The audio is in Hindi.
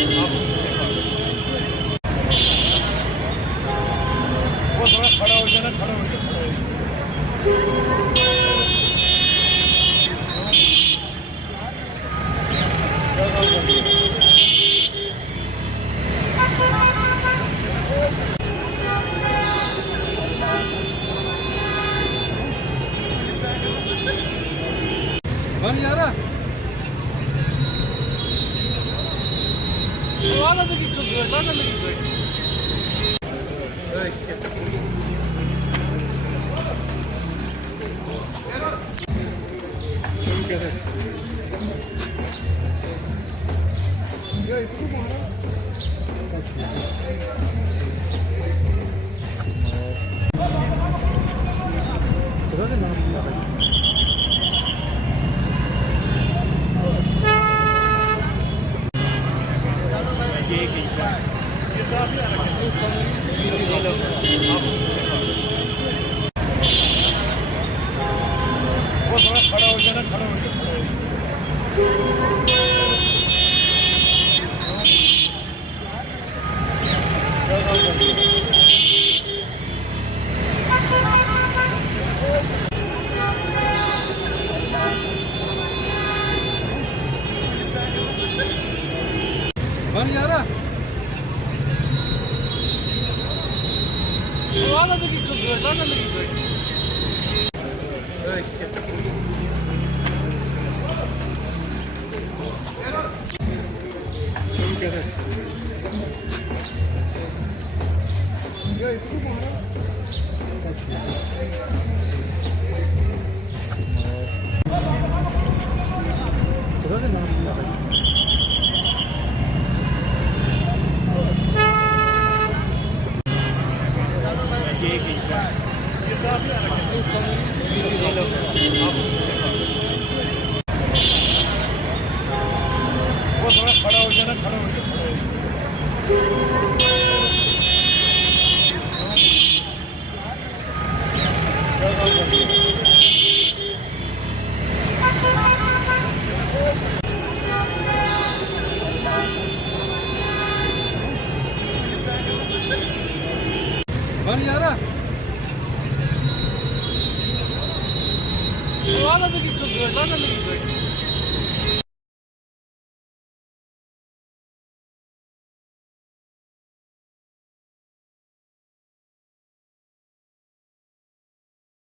वो थोड़ा खड़ा हो जाना, खड़ा हो जाना। बन यार वाला तो कितना गर्दा ना लगी भाई। वो थोड़ा खड़ा हो जाना, खड़ा हो जाना। बन यार वाला तो कितना गर्दा ना लगी भाई। वो थोड़ा खड़ा हो जाना, खड़ा हो जाना। बन यार वाला तो कितना गर्दा ना लगी भाई।